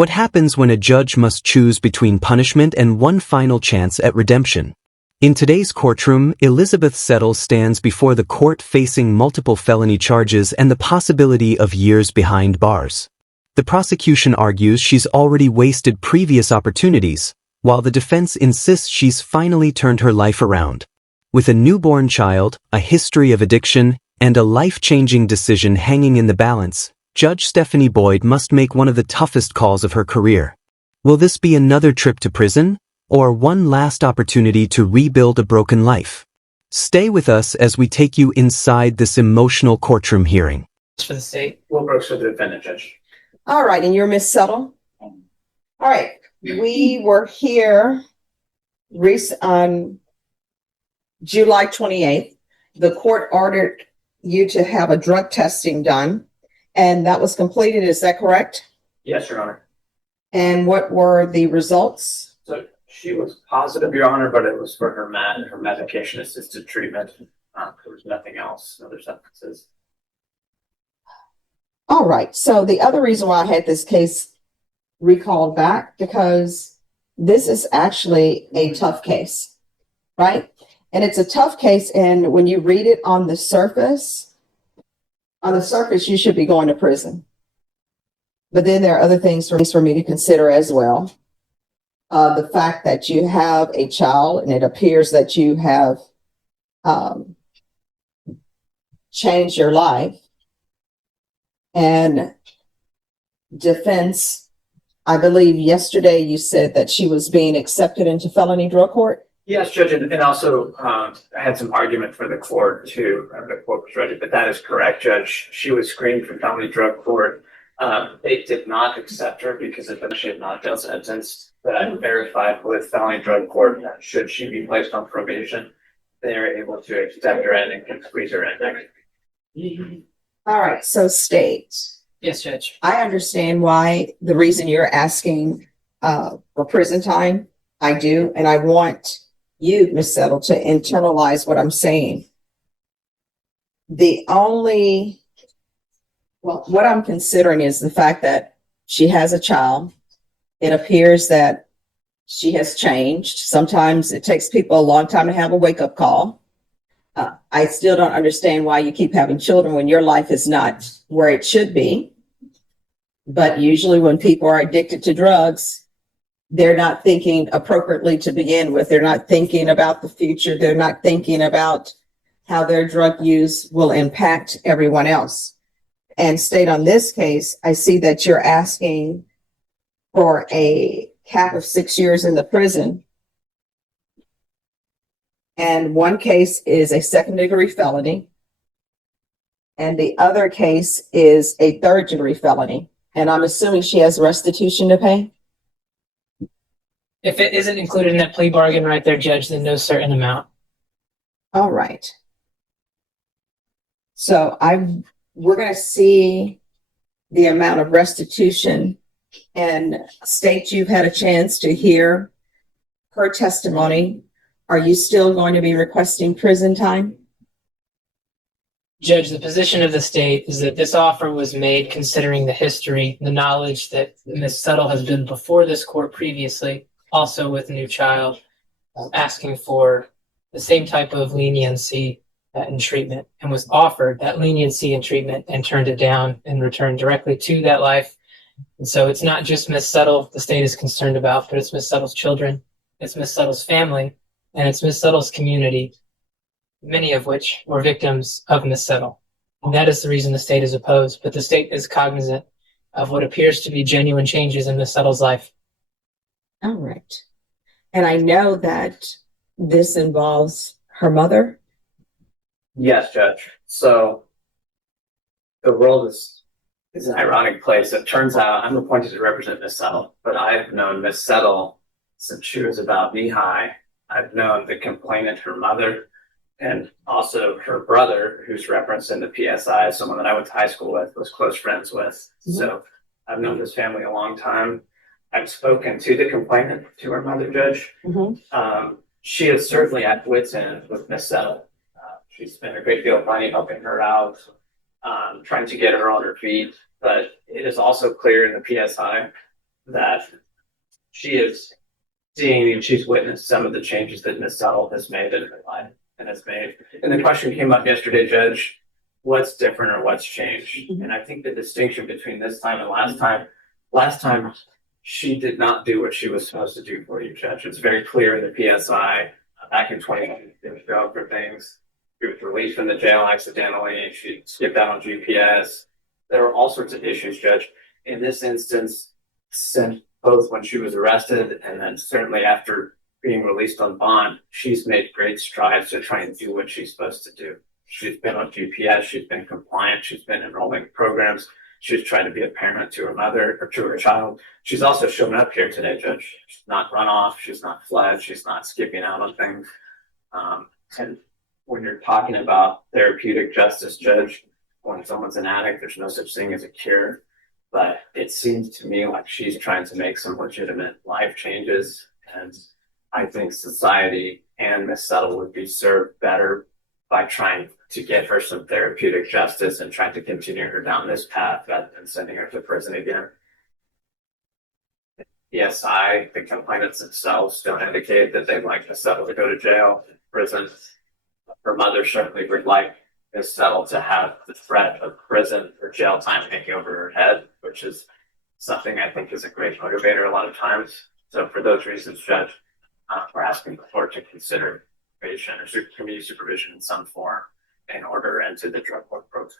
What happens when a judge must choose between punishment and one final chance at redemption? In today's courtroom, Elizabeth Settle stands before the court facing multiple felony charges and the possibility of years behind bars. The prosecution argues she's already wasted previous opportunities, while the defense insists she's finally turned her life around. With a newborn child, a history of addiction, and a life-changing decision hanging in the balance, Judge Stephanie Boyd must make one of the toughest calls of her career. Will this be another trip to prison, or one last opportunity to rebuild a broken life? Stay with us as we take you inside this emotional courtroom hearing. For the state. Will Brooks for the defendant, Judge. All right, and you're Miss Settle? All right, we were here on July 28th. The court ordered you to have a drug testing done, and that was completed, is that correct? Yes, Your Honor. And what were the results? So she was positive, Your Honor, but it was for her medication-assisted treatment. There was nothing else, no other substances. All right, so the other reason why I had this case recalled back, because this is actually a tough case, right? And it's a tough case, and when you read it on the surface, you should be going to prison. But then there are other things for me to consider as well. The fact that you have a child, and it appears that you have changed your life. And defense, I believe yesterday you said that she was being accepted into felony drug court. Yes, Judge, and also I had some argument for the court too. The court was ready, but that is correct, Judge. She was screened for felony drug court. They did not accept her because she had not been sentenced, but I verified with felony drug court that should she be placed on probation, they are able to accept her and can squeeze her in. All right, so state. Yes, Judge. I understand why the reason you're asking for prison time. I do, and I want you, Ms. Settle, to internalize what I'm saying. What I'm considering is the fact that she has a child. It appears that she has changed. Sometimes it takes people a long time to have a wake-up call. I still don't understand why you keep having children when your life is not where it should be. But usually when people are addicted to drugs, they're not thinking appropriately to begin with. They're not thinking about the future. They're not thinking about how their drug use will impact everyone else. And state on this case, I see that you're asking for a cap of 6 years in the prison. And one case is a second-degree felony. And the other case is a third-degree felony. And I'm assuming she has restitution to pay? If it isn't included in that plea bargain right there, Judge, then no certain amount. All right. So we're going to see the amount of restitution, and state you've had a chance to hear her testimony. Are you still going to be requesting prison time? Judge, the position of the state is that this offer was made considering the history, the knowledge that Ms. Settle has been before this court previously, also with a new child, asking for the same type of leniency and treatment, and was offered that leniency and treatment and turned it down and returned directly to that life. And so it's not just Ms. Settle the state is concerned about, but it's Ms. Settle's children, it's Ms. Settle's family, and it's Ms. Settle's community, many of which were victims of Ms. Settle. And that is the reason the state is opposed, but the state is cognizant of what appears to be genuine changes in Ms. Settle's life. All right. And I know that this involves her mother. Yes, Judge. So the world is an ironic place. It turns out I'm appointed to represent Miss Settle, but I've known Miss Settle since she was about knee-high. I've known the complainant, her mother, and also her brother, who's referenced in the PSI, someone that I went to high school with, was close friends with. Mm-hmm. So I've known this family a long time. I've spoken to the complainant, to her mother, Judge. Mm-hmm. She is certainly at wit's end with Miss Settle. She's spent a great deal of money helping her out, trying to get her on her feet. But it is also clear in the PSI that she is seeing and she's witnessed some of the changes that Ms. Settle has made in her life and has made. And the question came up yesterday, Judge, what's different or what's changed? And I think the distinction between this time and last time she did not do what she was supposed to do for you, Judge. It's very clear in the PSI back in 2020, she was going for things. She was released from the jail accidentally. She skipped out on GPS. There were all sorts of issues, Judge. In this instance, since both when she was arrested and then certainly after being released on bond, she's made great strides to try and do what she's supposed to do. She's been on GPS. She's been compliant. She's been enrolling programs. She's tried to be a parent to her mother or to her child. She's also shown up here today, Judge. She's not run off. She's not fled. She's not skipping out on things. And when you're talking about therapeutic justice, Judge, when someone's an addict, there's no such thing as a cure. But it seems to me like she's trying to make some legitimate life changes. And I think society and Miss Settle would be served better by trying to get her some therapeutic justice and trying to continue her down this path rather than sending her to prison again. PSI, the complainants themselves don't indicate that they'd like Miss Settle to go to jail, prison. Her mother certainly would like Miss Settle to have the threat of prison or jail time hanging over her head, which is something I think is a great motivator a lot of times. So for those reasons, Judge, we're asking the court to consider probation or community supervision in some form in order into the drug court program.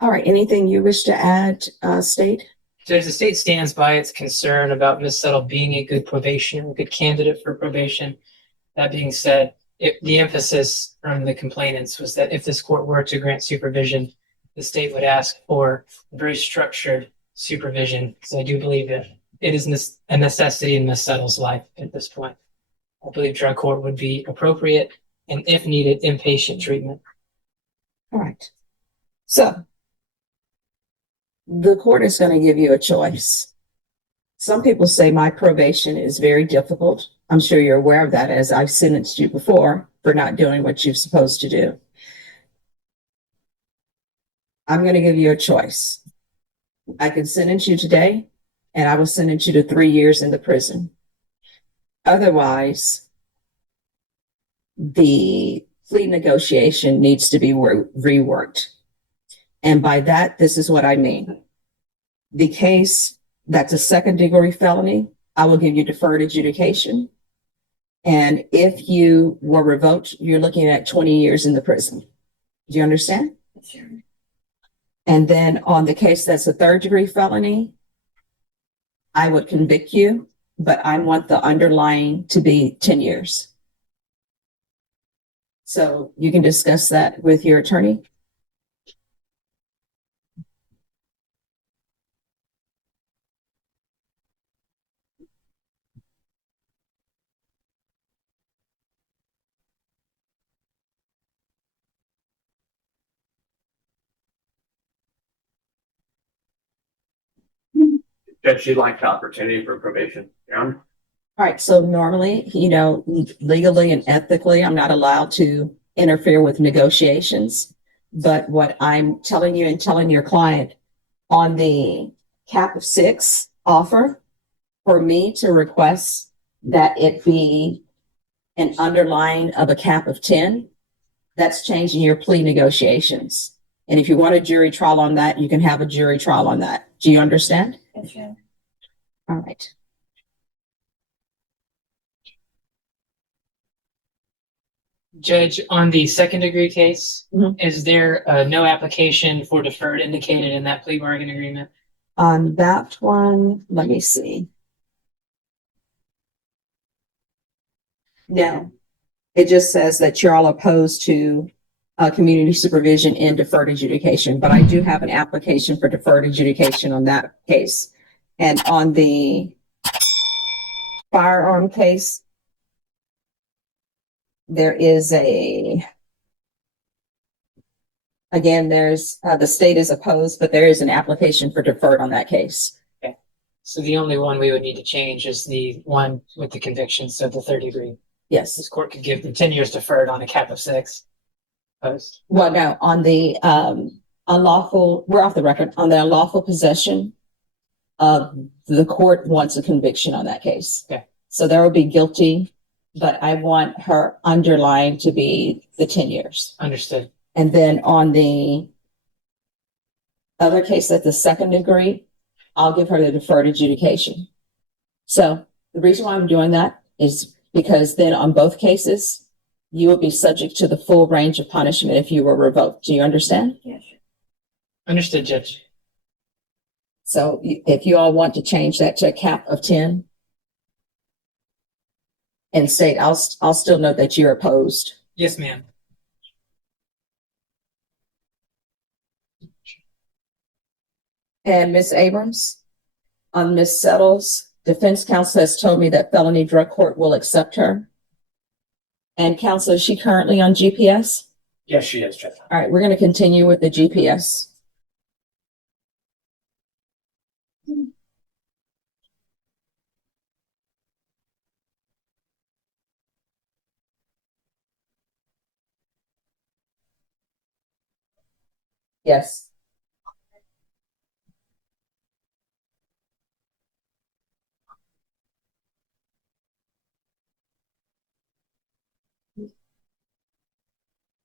All right, anything you wish to add, State? Judge, the state stands by its concern about Ms. Settle being a good probationer, a good candidate for probation. That being said, the emphasis from the complainants was that if this court were to grant supervision, the state would ask for very structured supervision. So I do believe that it is a necessity in Ms. Settle's life at this point. I believe drug court would be appropriate and, if needed, inpatient treatment. All right. So the court is going to give you a choice. Some people say my probation is very difficult. I'm sure you're aware of that, as I've sentenced you before for not doing what you're supposed to do. I'm going to give you a choice. I can sentence you today, and I will sentence you to 3 years in the prison. Otherwise, the plea negotiation needs to be reworked. And by that, this is what I mean. The case that's a second-degree felony, I will give you deferred adjudication. And if you were revoked, you're looking at 20 years in the prison. Do you understand? Sure. And then on the case that's a third-degree felony, I would convict you, but I want the underlying to be 10 years. So you can discuss that with your attorney. Judge, she'd like the opportunity for probation. All right. So normally, legally and ethically, I'm not allowed to interfere with negotiations. But what I'm telling you and telling your client on the cap of 6 offer, for me to request that it be an underlying of a cap of 10, that's changing your plea negotiations. And if you want a jury trial on that, you can have a jury trial on that. Do you understand? Yes. All right. Judge, on the second-degree case, is there no application for deferred indicated in that plea bargain agreement? On that one, let me see. No, it just says that you're all opposed to community supervision and deferred adjudication, but I do have an application for deferred adjudication on that case. And on the firearm case, there is again, there's the state is opposed, but there is an application for deferred on that case. Okay. So the only one we would need to change is the one with the conviction, so the third degree. Yes. This court could give them 10 years deferred on a cap of 6. Opposed. Well, no, on the unlawful, we're off the record, on the unlawful possession, the court wants a conviction on that case. Okay. So there will be guilty, but I want her underlying to be the 10 years. Understood. And then on the other case at the second degree, I'll give her the deferred adjudication. So the reason why I'm doing that is because then on both cases, you will be subject to the full range of punishment if you were revoked. Do you understand? Yes. Understood, Judge. So if you all want to change that to a cap of 10 and state, I'll still note that you're opposed. Yes, ma'am. And Ms. Abrams, on Ms. Settle's, defense counsel has told me that felony drug court will accept her. And counsel, is she currently on GPS? Yes, she is, Judge. All right, we're going to continue with the GPS. Yes.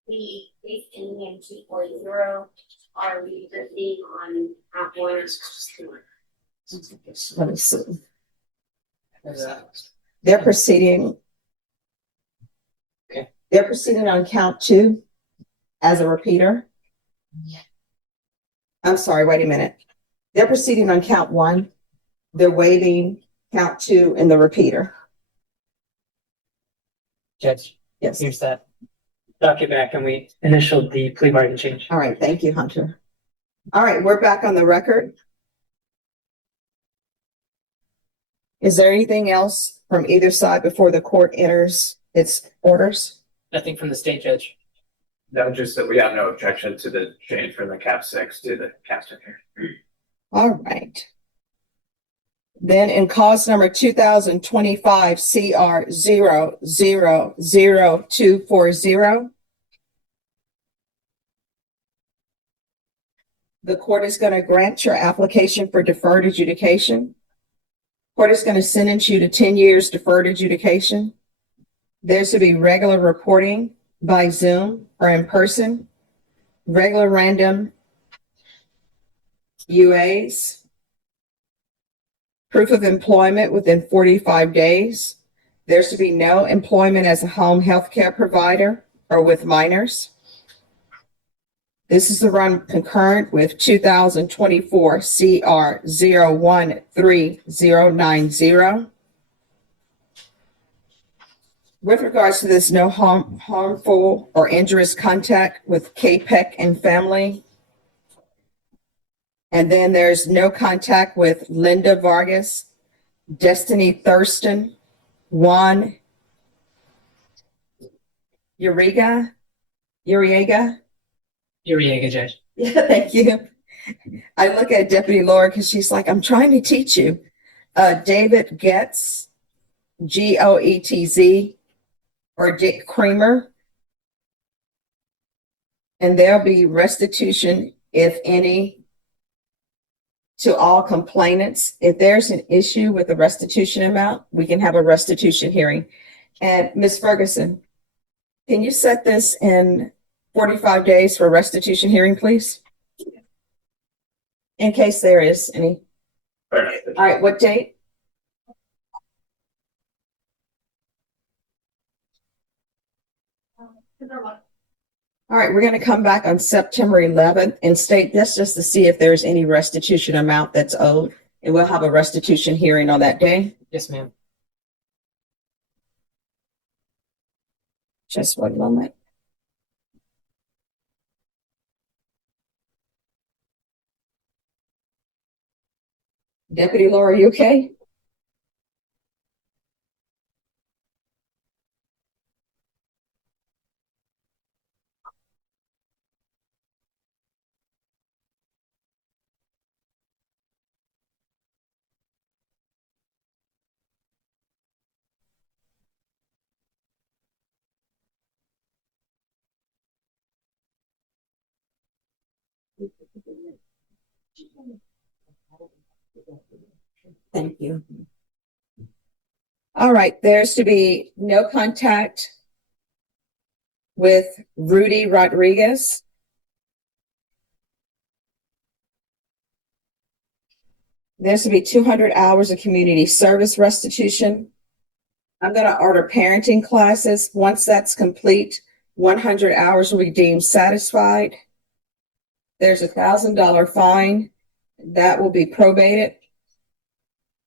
The case ending in 240, are we proceeding on count one or just two? Let me see. They're proceeding. Okay. They're proceeding on count 2 as a repeater. I'm sorry, wait a minute. They're proceeding on count 1. They're waiving count 2 in the repeater. Judge, Yes. here's that docket back, and we initialed the plea bargain change. All right, thank you, Hunter. All right, we're back on the record. Is there anything else from either side before the court enters its orders? Nothing from the state, Judge. No, just that we have no objection to the change from the cap 6 to the cap 10 here. All right. Then in cause number 2025 CR 000240, the court is going to grant your application for deferred adjudication. Court is going to sentence you to 10 years deferred adjudication. There's to be regular reporting by Zoom or in person, regular random UAs, proof of employment within 45 days. There's to be no employment as a home health care provider or with minors. This is to run concurrent with 2024 CR 013090. With regards to this, no harmful or injurious contact with KPEC and family. And then there's no contact with Linda Vargas, Destiny Thurston, Juan Uriega. Uriega, Judge. Yeah, thank you. I look at Deputy Laura because she's like, I'm trying to teach you. David Getz, Goetz, or Dick Creamer. And there'll be restitution, if any, to all complainants. If there's an issue with the restitution amount, we can have a restitution hearing. And Ms. Ferguson, can you set this in 45 days for restitution hearing, please? In case there is any. Fair enough. All right, what date? All right, we're going to come back on September 11th and state this just to see if there's any restitution amount that's owed. And we'll have a restitution hearing on that day. Yes, ma'am. Just one moment. Deputy Laura, are you okay? Thank you. All right, there's to be no contact with Rudy Rodriguez. There's to be 200 hours of community service restitution. I'm going to order parenting classes. Once that's complete, 100 hours will be deemed satisfied. There's $1,000 fine that will be probated.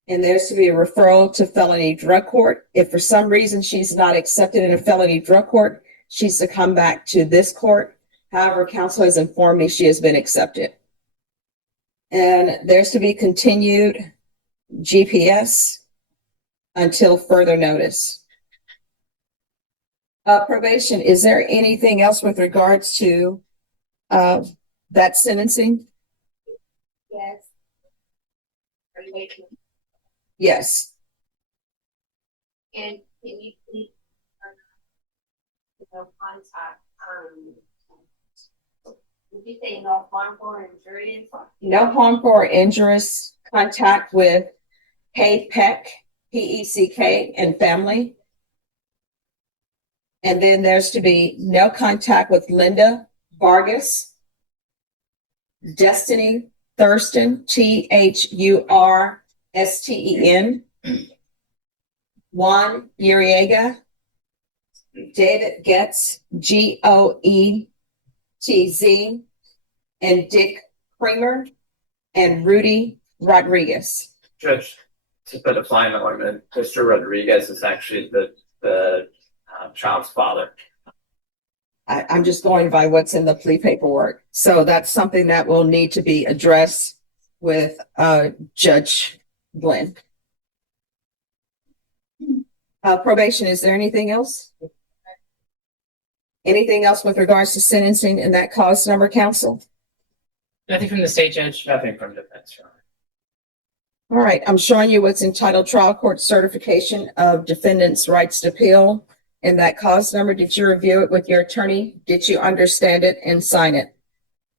And there's to be a referral to felony drug court. If for some reason she's not accepted in a felony drug court, she's to come back to this court. However, counsel has informed me she has been accepted. And there's to be continued GPS until further notice. Probation, is there anything else with regards to that sentencing? Yes. Are you waiting? Yes. And can you please, no contact, did you say no harmful or injurious? No harmful or injurious contact with Peck, P-E-C-K, and family. And then there's to be no contact with Linda Vargas, Destiny Thurston, Thursten, Juan Uriega, David Getz, Goetz, and Dick Kramer, and Rudy Rodriguez. Judge, to put a fly in the ointment, Mr. Rodriguez is actually the child's father. I'm just going by what's in the plea paperwork. So that's something that will need to be addressed with Judge Glenn. Probation, is there anything else? Anything else with regards to sentencing in that cause number, counsel? Nothing from the state judge. Nothing from defense, Your Honor. All right, I'm showing you what's entitled Trial Court Certification of Defendant's Rights to Appeal. In that cause number, did you review it with your attorney? Did you understand it and sign it?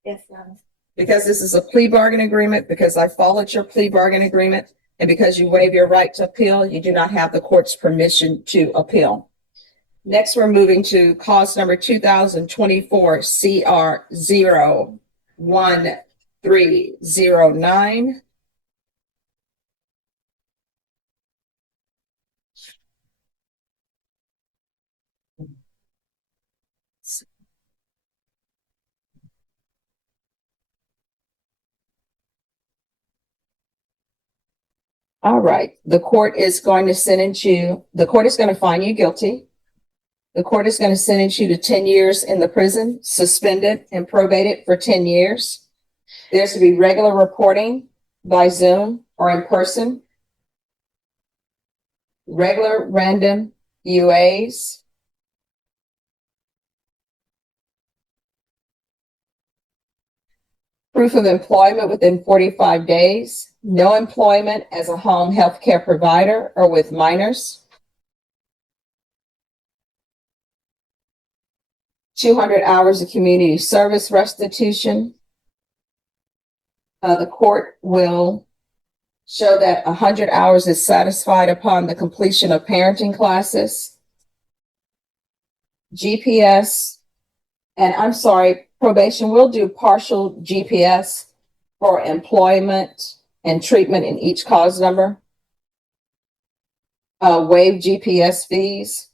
Yes, ma'am. Because this is a plea bargain agreement, because I followed your plea bargain agreement, and because you waive your right to appeal, you do not have the court's permission to appeal. Next, we're moving to cause number 2024 CR 01309. All right, the court is going to find you guilty. The court is going to sentence you to 10 years in the prison, suspended and probated for 10 years. There's to be regular reporting by Zoom or in person, regular random UAs, proof of employment within 45 days, no employment as a home health care provider or with minors, 200 hours of community service restitution. The court will show that 100 hours is satisfied upon the completion of parenting classes, GPS, and I'm sorry, probation will do partial GPS for employment and treatment in each cause number. Waive GPS fees.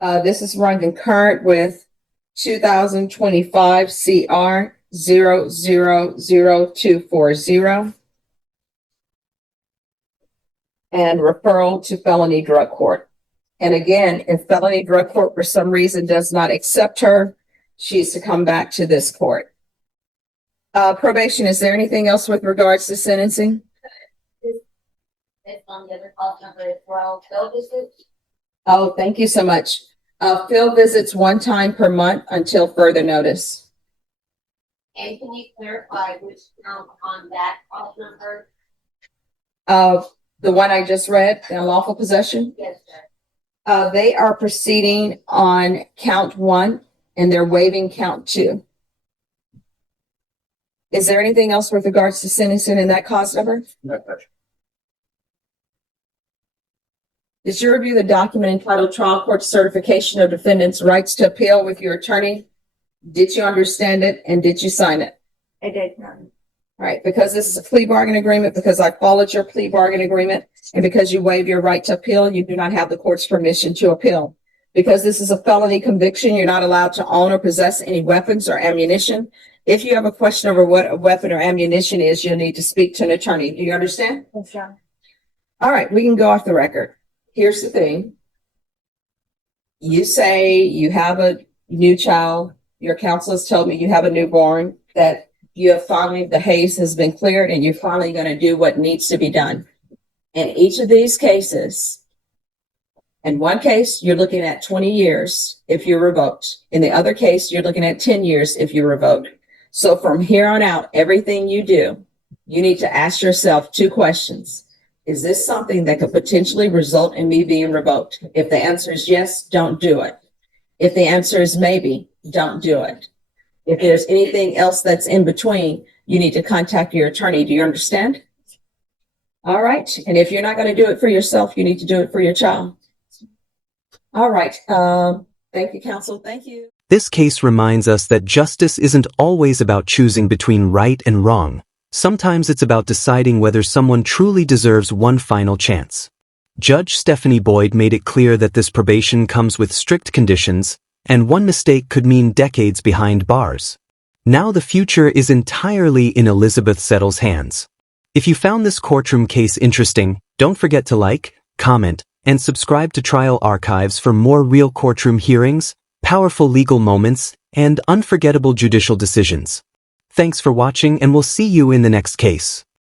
This is run concurrent with 2025 CR 000240 and referral to felony drug court. And again, if felony drug court for some reason does not accept her, she's to come back to this court. Probation, is there anything else with regards to sentencing? It's on the other call number as well. Field visits. Oh, thank you so much. Field visits one time per month until further notice. And can you clarify which count on that call number? The one I just read, the unlawful possession. Yes, sir. They are proceeding on count 1 and they're waiving count 2. Is there anything else with regards to sentencing in that cause number? No, Judge. Did you review the document entitled Trial Court Certification of Defendant's Rights to Appeal with your attorney? Did you understand it and did you sign it? I did not. All right, because this is a plea bargain agreement, because I followed your plea bargain agreement, and because you waive your right to appeal, you do not have the court's permission to appeal. Because this is a felony conviction, you're not allowed to own or possess any weapons or ammunition. If you have a question over what a weapon or ammunition is, you'll need to speak to an attorney. Do you understand? Yes, Your Honor. All right, we can go off the record. Here's the thing. You say you have a new child. Your counsel has told me you have a newborn, that you have finally, the haze has been cleared and you're finally going to do what needs to be done. In each of these cases, in one case, you're looking at 20 years if you're revoked. In the other case, you're looking at 10 years if you're revoked. So from here on out, everything you do, you need to ask yourself 2 questions. Is this something that could potentially result in me being revoked? If the answer is yes, don't do it. If the answer is maybe, don't do it. If there's anything else that's in between, you need to contact your attorney. Do you understand? All right. And if you're not going to do it for yourself, you need to do it for your child. All right. Thank you, counsel. Thank you. This case reminds us that justice isn't always about choosing between right and wrong. Sometimes it's about deciding whether someone truly deserves one final chance. Judge Stephanie Boyd made it clear that this probation comes with strict conditions, and one mistake could mean decades behind bars. Now the future is entirely in Elizabeth Settle's hands. If you found this courtroom case interesting, don't forget to like, comment, and subscribe to Trial Archives for more real courtroom hearings, powerful legal moments, and unforgettable judicial decisions. Thanks for watching, and we'll see you in the next case.